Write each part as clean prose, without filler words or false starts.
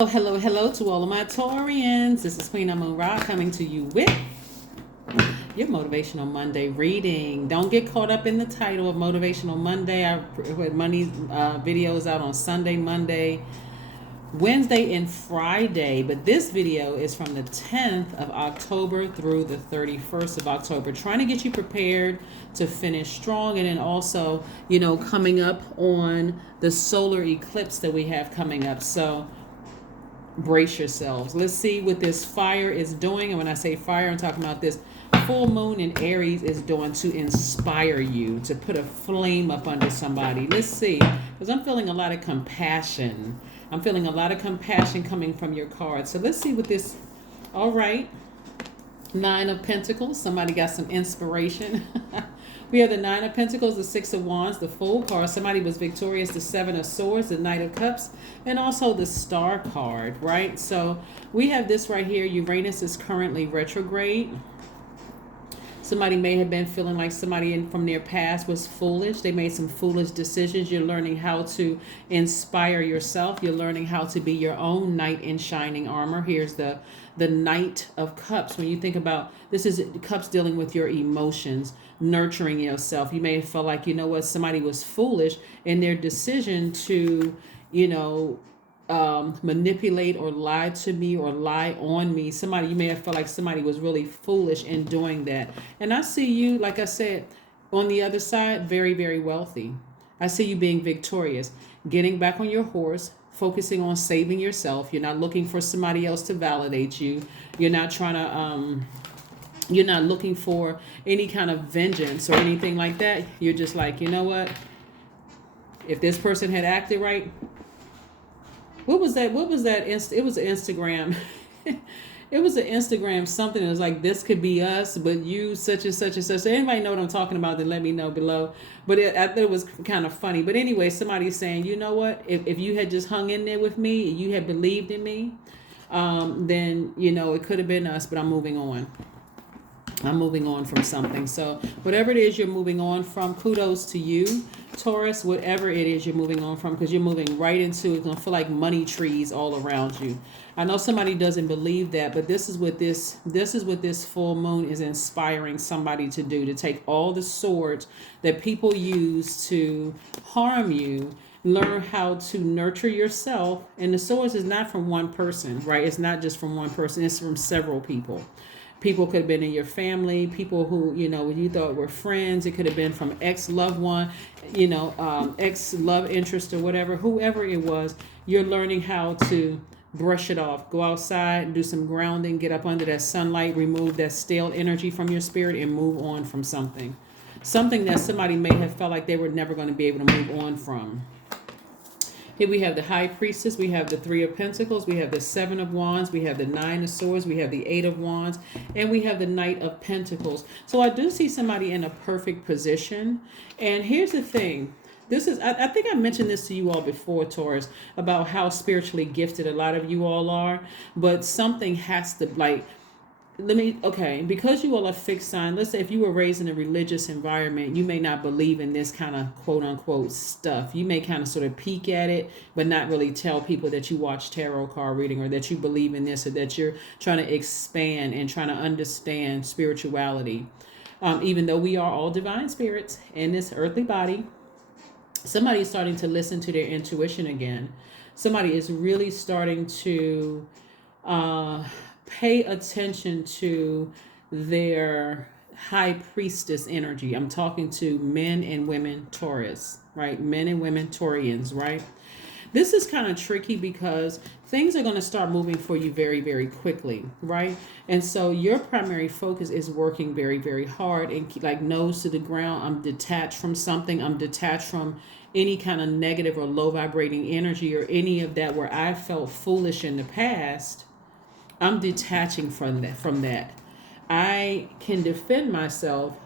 Oh, hello to all of my Taurians. This is Queen Amun Ra coming to you with your Motivational Monday reading. Don't get caught up in the title of Motivational Monday. I put money videos out on Sunday, Monday, Wednesday, and Friday. But this video is from the 10th of October through the 31st of October, trying to get you prepared to finish strong. And then also, coming up on the solar eclipse that we have coming up. So brace yourselves. Let's see what this fire is doing. And when I say fire, I'm talking about this full moon in Aries is doing to inspire you, to put a flame up under somebody. Let's see, because I'm feeling a lot of compassion. I'm feeling a lot of compassion coming from your cards. So let's see what this, all right. Nine of Pentacles. Somebody got some inspiration. We have the Nine of Pentacles, the Six of Wands, the Fool card. Somebody was victorious, the Seven of Swords, the Knight of Cups, and also the Star card, right? So we have this right here. Uranus is currently retrograde. Somebody may have been feeling like somebody from their past was foolish. They made some foolish decisions. You're learning how to inspire yourself. You're learning how to be your own knight in shining armor. Here's the Knight of Cups. When you think about this, is cups dealing with your emotions, nurturing yourself. You may have felt like, somebody was foolish in their decision to, manipulate or lie to me or lie on me. You may have felt like somebody was really foolish in doing that. And I see you, like I said, on the other side, very, very wealthy. I see you being victorious, getting back on your horse, focusing on saving yourself. You're not looking for somebody else to validate you. You're not trying to, you're not looking for any kind of vengeance or anything like that. You're just like, you know what? If this person had acted right, what was that? It was an Instagram. It was an Instagram something. It was like, this could be us, but you such and such and such. So anybody know what I'm talking about, then let me know below. But I thought it was kind of funny. But anyway, somebody's saying, you know what? If you had just hung in there with me, you had believed in me, then, it could have been us, but I'm moving on. I'm moving on from something. So whatever it is you're moving on from, kudos to you, Taurus, whatever it is you're moving on from, because you're moving right into, it's going to feel like money trees all around you. I know somebody doesn't believe that, but this is what this full moon is inspiring somebody to do, to take all the swords that people use to harm you, learn how to nurture yourself. And the swords is not from one person, right? It's not just from one person. It's from several people. People could have been in your family, people who, you thought were friends. It could have been from ex-loved one, ex-love interest or whatever, whoever it was. You're learning how to brush it off. Go outside, do some grounding, get up under that sunlight, remove that stale energy from your spirit and move on from something. Something that somebody may have felt like they were never going to be able to move on from. Here we have the High Priestess, we have the Three of Pentacles, we have the Seven of Wands, we have the Nine of Swords, we have the Eight of Wands, and we have the Knight of Pentacles. So I do see somebody in a perfect position. And here's the thing. This is, I think I mentioned this to you all before, Taurus, about how spiritually gifted a lot of you all are. But something has to, because you all are fixed sign, let's say if you were raised in a religious environment, you may not believe in this kind of quote unquote stuff. You may kind of sort of peek at it, but not really tell people that you watch tarot card reading or that you believe in this or that you're trying to expand and trying to understand spirituality. Even though we are all divine spirits in this earthly body, somebody's starting to listen to their intuition again. Somebody is really starting to pay attention to their high priestess energy. I'm talking to men and women Taurus, right? Men and women Taurians, right? This is kind of tricky because things are going to start moving for you very, very quickly, right? And so your primary focus is working very, very hard and like nose to the ground. I'm detached from something. I'm detached from any kind of negative or low vibrating energy or any of that where I felt foolish in the past. I'm detaching from that. I can defend myself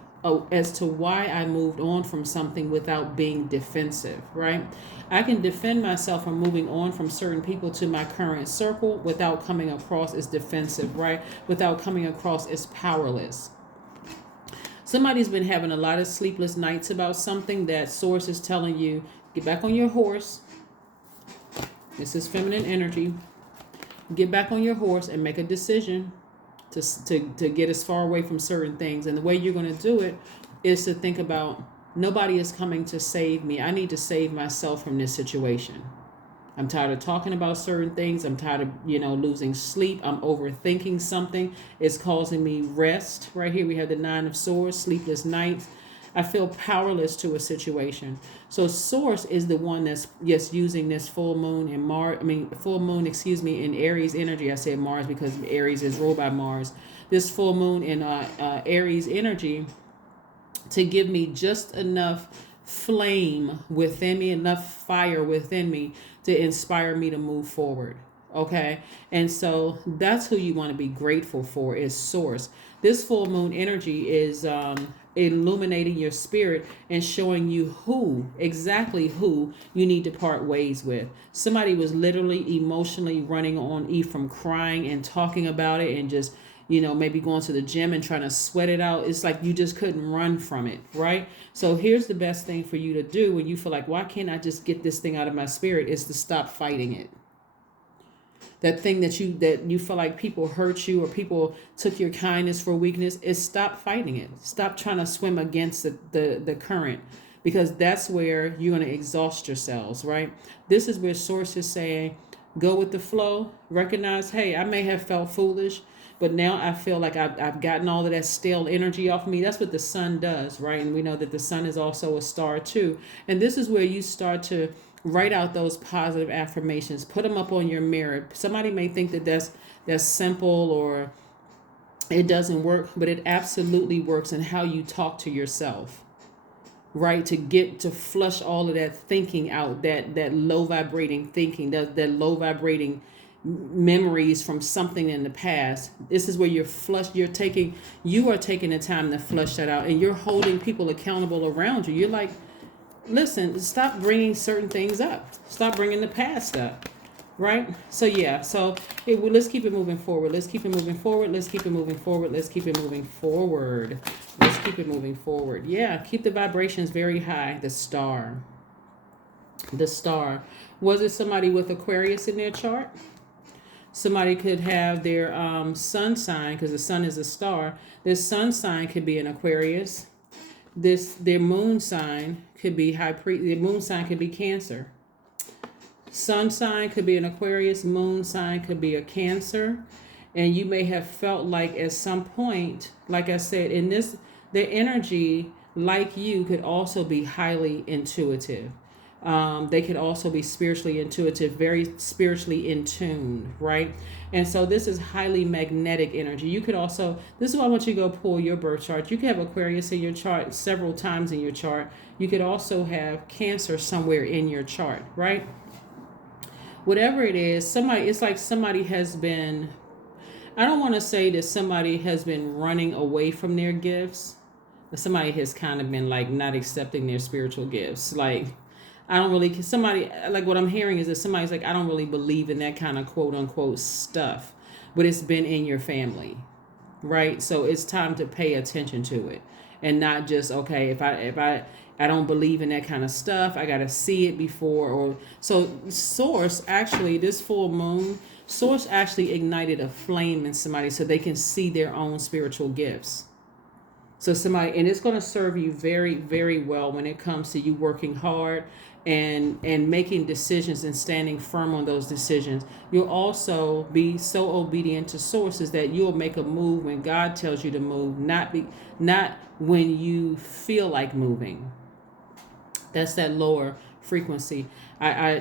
as to why I moved on from something without being defensive, right? I can defend myself from moving on from certain people to my current circle without coming across as defensive, right? Without coming across as powerless. Somebody's been having a lot of sleepless nights about something that source is telling you, get back on your horse. This is feminine energy. Get back on your horse and make a decision to get as far away from certain things. And the way you're going to do it is to think about, nobody is coming to save me. I need to save myself from this situation. I'm tired of talking about certain things. I'm tired of, losing sleep. I'm overthinking something. It's causing me rest. Right here we have the Nine of Swords, sleepless nights. I feel powerless to a situation. So Source is the one that's just using this full moon in in Aries energy. I said Mars because Aries is ruled by Mars. This full moon in Aries energy to give me just enough flame within me, enough fire within me to inspire me to move forward. Okay. And so that's who you want to be grateful for, is Source. This full moon energy is illuminating your spirit and showing you exactly who you need to part ways with. Somebody was literally emotionally running on E from crying and talking about it and just, maybe going to the gym and trying to sweat it out. It's like you just couldn't run from it, right? So here's the best thing for you to do when you feel like, why can't I just get this thing out of my spirit, is to stop fighting it. That thing that you feel like people hurt you or people took your kindness for weakness, is stop fighting it. Stop trying to swim against the current, because that's where you're going to exhaust yourselves, right? This is where Source is saying, go with the flow. Recognize, hey, I may have felt foolish, but now I feel like I've gotten all of that stale energy off of me. That's what the sun does, right? And we know that the sun is also a star too. And this is where you start to write out those positive affirmations. Put them up on your mirror. Somebody may think that that's simple or it doesn't work, but it absolutely works in how you talk to yourself, right? To flush all of that thinking out, that low vibrating thinking, that low vibrating memories from something in the past. This is where you are taking the time to flush that out, and you're holding people accountable around you. You're like, listen, stop bringing certain things up. Stop bringing the past up, right? So yeah, let's keep it moving forward. Let's keep it moving forward. Let's keep it moving forward. Let's keep it moving forward. Let's keep it moving forward. Yeah, keep the vibrations very high. The star. Was it somebody with Aquarius in their chart? Somebody could have their sun sign, because the sun is a star. Their sun sign could be an Aquarius. Their moon sign could be their moon sign could be Cancer. Sun sign could be an Aquarius. Moon sign could be a Cancer. And you may have felt like at some point, like I said, in this, the energy, like you, could also be highly intuitive. They could also be spiritually intuitive, very spiritually in tune, right? And so this is highly magnetic energy. You could also, this is why I want you to go pull your birth chart. You could have Aquarius in your chart several times in your chart. You could also have Cancer somewhere in your chart, right? Whatever it is, it's like somebody has been, I don't want to say that somebody has been running away from their gifts, but somebody has kind of been like not accepting their spiritual gifts. Like, somebody, like what I'm hearing is that somebody's like, I don't really believe in that kind of quote unquote stuff, but it's been in your family, right? So it's time to pay attention to it and not just, okay, if I don't believe in that kind of stuff, I got to see it before. Or so Source, actually, this full moon, Source actually ignited a flame in somebody so they can see their own spiritual gifts. So somebody, and it's going to serve you very, very well when it comes to you working hard and making decisions and standing firm on those decisions. You'll also be so obedient to sources that you'll make a move when God tells you to move, not when you feel like moving. That's that lower frequency. I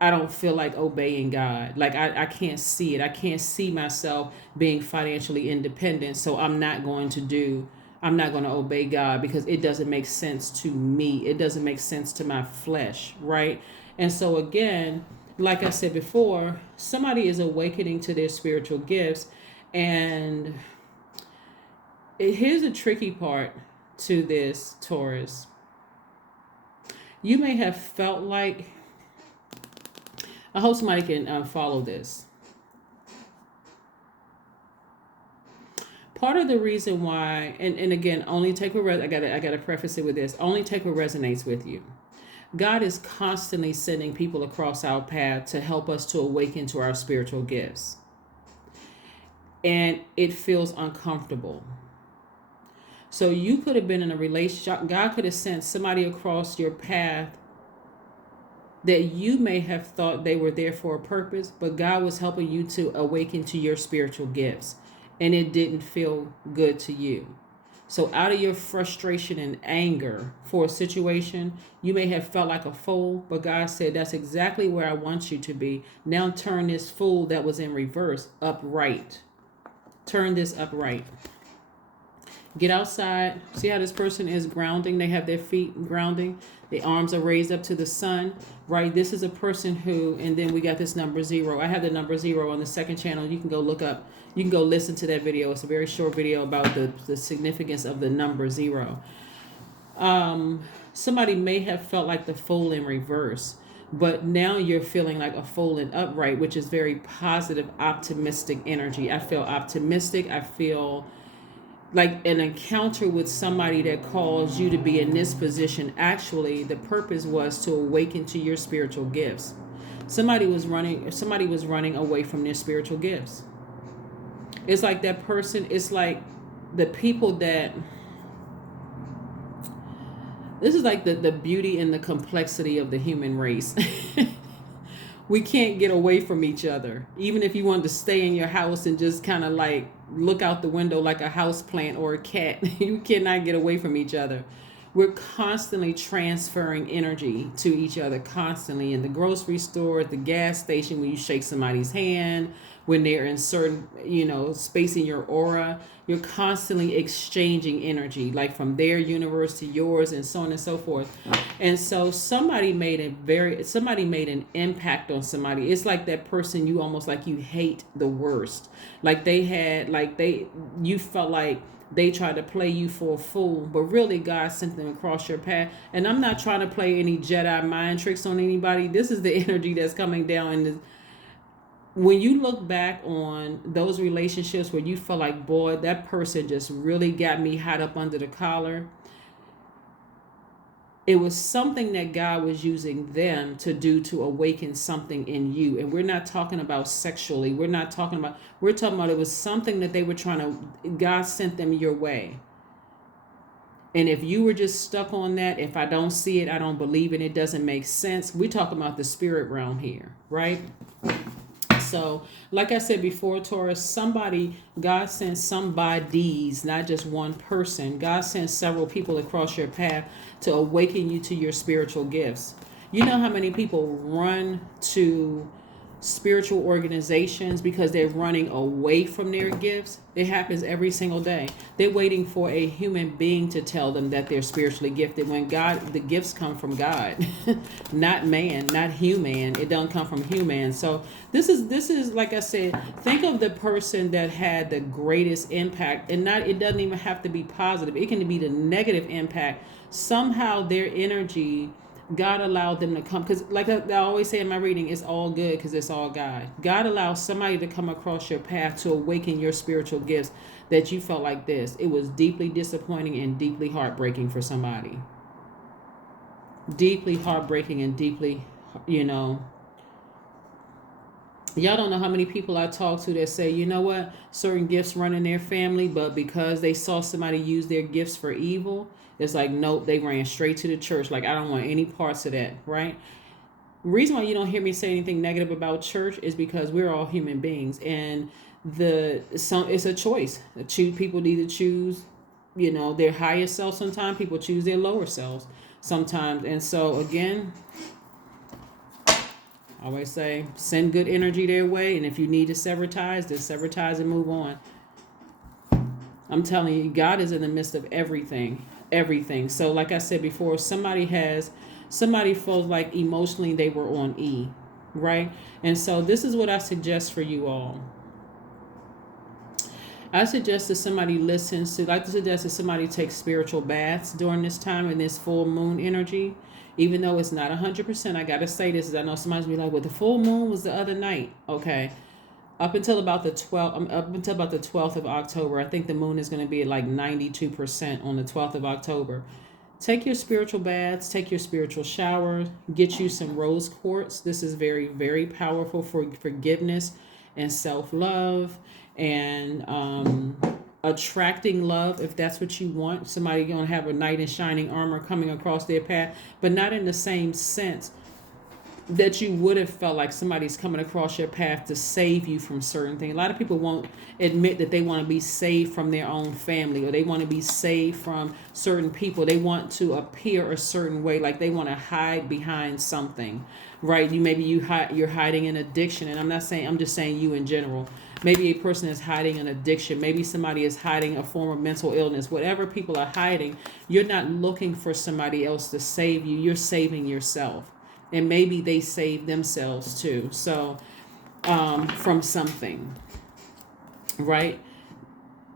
don't feel like obeying God. Like I can't see it. I can't see myself being financially independent. So I'm not going to obey God because it doesn't make sense to me. It doesn't make sense to my flesh, right? And so again, like I said before, somebody is awakening to their spiritual gifts. And here's the tricky part to this, Taurus. You may have felt like, I hope somebody can follow this. Part of the reason why, and again, only take what I gotta preface it with this. Only take what resonates with you. God is constantly sending people across our path to help us to awaken to our spiritual gifts. And it feels uncomfortable. So you could have been in a relationship. God could have sent somebody across your path that you may have thought they were there for a purpose, but God was helping you to awaken to your spiritual gifts. And it didn't feel good to you. So out of your frustration and anger for a situation, you may have felt like a fool, but God said, that's exactly where I want you to be. Now turn this fool that was in reverse upright. Turn this upright. Get outside. See how this person is grounding? They have their feet grounding. The arms are raised up to the sun, right? This is a person who, and then we got this number 0. I have the number 0 on the second channel. You can go look up. You can go listen to that video. It's a very short video about the significance of the number 0. Somebody may have felt like the fool in reverse, but now you're feeling like a fool in upright, which is very positive, optimistic energy. I feel optimistic. I feel like an encounter with somebody that caused you to be in this position. Actually, the purpose was to awaken to your spiritual gifts. Somebody was running away from their spiritual gifts. It's like that person, it's like the people that, this is like the beauty and the complexity of the human race. We can't get away from each other. Even if you wanted to stay in your house and just kind of like look out the window like a house plant or a cat, you cannot get away from each other. We're constantly transferring energy to each other, constantly in the grocery store, at the gas station, when you shake somebody's hand, when they're in certain, space in your aura. You're constantly exchanging energy, like from their universe to yours and so on and so forth. And so somebody made an impact on somebody. It's like that person you almost like you hate the worst. Like you felt like they tried to play you for a fool, but really God sent them across your path. And I'm not trying to play any Jedi mind tricks on anybody. This is the energy that's coming down. And when you look back on those relationships where you feel like, boy, that person just really got me hot up under the collar, it was something that God was using them to do to awaken something in you. And we're not talking about sexually. We're talking about it was something that they were God sent them your way. And if you were just stuck on that, if I don't see it, I don't believe it doesn't make sense. We're talking about the spirit realm here, right? So, like I said before, Taurus, God sent somebodies, not just one person. God sent several people across your path to awaken you to your spiritual gifts. You know how many people run to spiritual organizations because they're running away from their gifts? It happens every single day. They're waiting for a human being to tell them that they're spiritually gifted, when the gifts come from God. Not man, not human. It don't come from human. So this is like I said, think of the person that had the greatest impact, and it doesn't even have to be positive. It can be the negative impact. Somehow their energy, God allowed them to come, because like I always say in my reading, it's all good because it's all God. God allows somebody to come across your path to awaken your spiritual gifts that you felt like this. It was deeply disappointing and deeply heartbreaking for somebody. Deeply heartbreaking and deeply, y'all don't know how many people I talk to that say, you know what, certain gifts run in their family, but because they saw somebody use their gifts for evil, it's like, nope, they ran straight to the church. Like, I don't want any parts of that, right? The reason why you don't hear me say anything negative about church is because we're all human beings, and it's a choice. People either choose, their higher self. Sometimes people choose their lower selves sometimes. And so again, I always say, send good energy their way, and if you need to sever ties, then sever ties and move on. I'm telling you, God is in the midst of everything. So like I said before, somebody feels like emotionally they were on E, right? And so this is what I suggest for you all. I suggest that somebody suggest that somebody takes spiritual baths during this time, in this full moon energy. Even though it's not 100%, I gotta say this, because I know somebody's be like, well, the full moon was the other night. Okay. Up until about the 12th of October, I think the moon is going to be at like 92% on the 12th of October. Take your spiritual baths, take your spiritual shower, get you some rose quartz. This is very, very powerful for forgiveness and self love and attracting love if that's what you want. Somebody going to have a knight in shining armor coming across their path, but not in the same sense that you would have felt like somebody's coming across your path to save you from certain things. A lot of people won't admit that they want to be saved from their own family, or they want to be saved from certain people. They want to appear a certain way, like they want to hide behind something, right? You're hiding an addiction, and I'm just saying you in general. Maybe a person is hiding an addiction. Maybe somebody is hiding a form of mental illness. Whatever people are hiding, you're not looking for somebody else to save you. You're saving yourself. And maybe they save themselves too. So from something, right?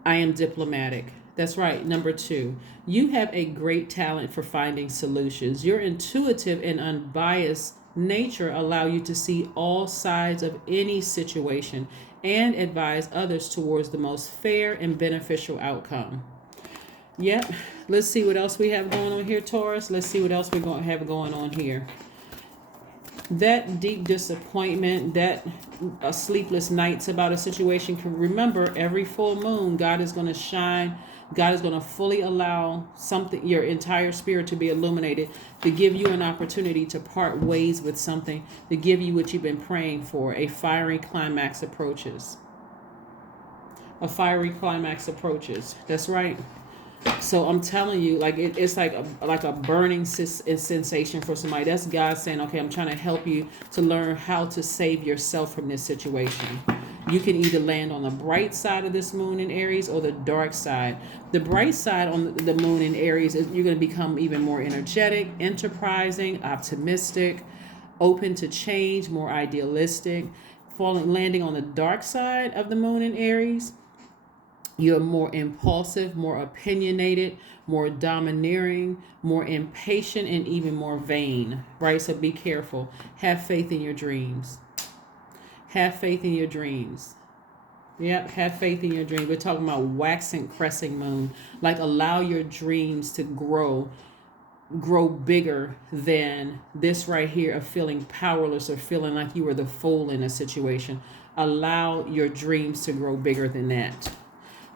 I am diplomatic. That's right. Number 2, you have a great talent for finding solutions. Your intuitive and unbiased nature allow you to see all sides of any situation and advise others towards the most fair and beneficial outcome. Yep. Let's see what else we have going on here, Taurus. Let's see what else we're going to have going on here. That deep disappointment, that sleepless nights about a situation. Can remember, every full moon, God is going to shine. God is going to fully allow your entire spirit to be illuminated, to give you an opportunity to part ways with something, to give you what you've been praying for. A fiery climax approaches. A fiery climax approaches. That's right. So I'm telling you, like it's like a burning sensation for somebody. That's God saying, okay, I'm trying to help you to learn how to save yourself from this situation. You can either land on the bright side of this moon in Aries or the dark side. The bright side on the moon in Aries is you're going to become even more energetic, enterprising, optimistic, open to change, more idealistic. Landing on the dark side of the moon in Aries, you're more impulsive, more opinionated, more domineering, more impatient, and even more vain, right? So be careful. Have faith in your dreams. Have faith in your dreams. Yep, have faith in your dreams. We're talking about waxing, crescent moon. Like allow your dreams to grow bigger than this right here of feeling powerless or feeling like you were the fool in a situation. Allow your dreams to grow bigger than that.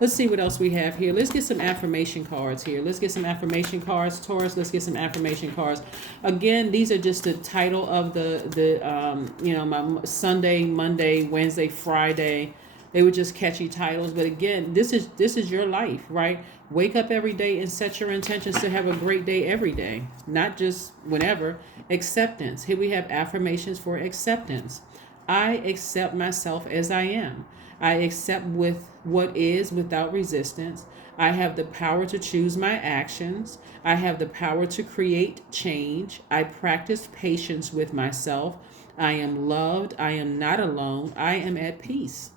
Let's see what else we have here. Let's get some affirmation cards here. Let's get some affirmation cards, Taurus. Let's get some affirmation cards. Again, these are just the title of my Sunday, Monday, Wednesday, Friday. They were just catchy titles. But again, this is your life, right? Wake up every day and set your intentions to have a great day every day, not just whenever. Acceptance. Here we have affirmations for acceptance. I accept myself as I am. I accept with what is without resistance. I have the power to choose my actions. I have the power to create change. I practice patience with myself. I am loved. I am not alone. I am at peace.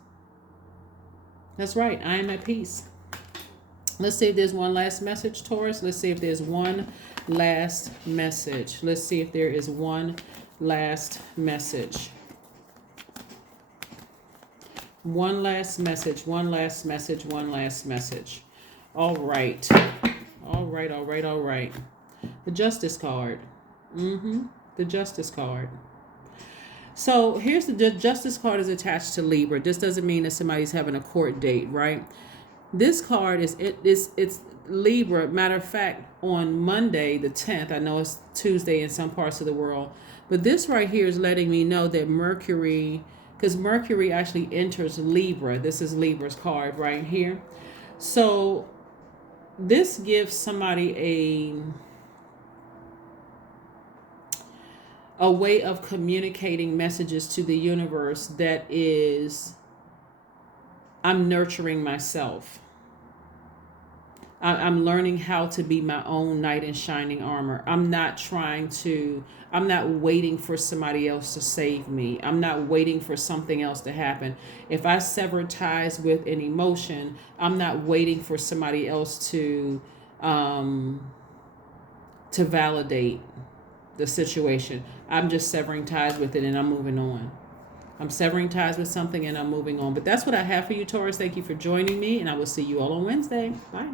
That's right. I am at peace. Let's see if there's one last message, Taurus. Let's see if there's one last message. Let's see if there is one last message. One last message, one last message, one last message. All right. All right. The Justice card. The Justice card. So here's the Justice card is attached to Libra. This doesn't mean that somebody's having a court date, right? This card it's Libra. Matter of fact, on Monday, the 10th, I know it's Tuesday in some parts of the world, but this right here is letting me know that Mercury, because Mercury actually enters Libra. This is Libra's card right here. So this gives somebody a way of communicating messages to the universe that is, I'm nurturing myself. I'm learning how to be my own knight in shining armor. I'm not waiting for somebody else to save me. I'm not waiting for something else to happen. If I sever ties with an emotion, I'm not waiting for somebody else to validate the situation. I'm just severing ties with it and I'm moving on. I'm severing ties with something and I'm moving on. But that's what I have for you, Taurus. Thank you for joining me, and I will see you all on Wednesday. Bye.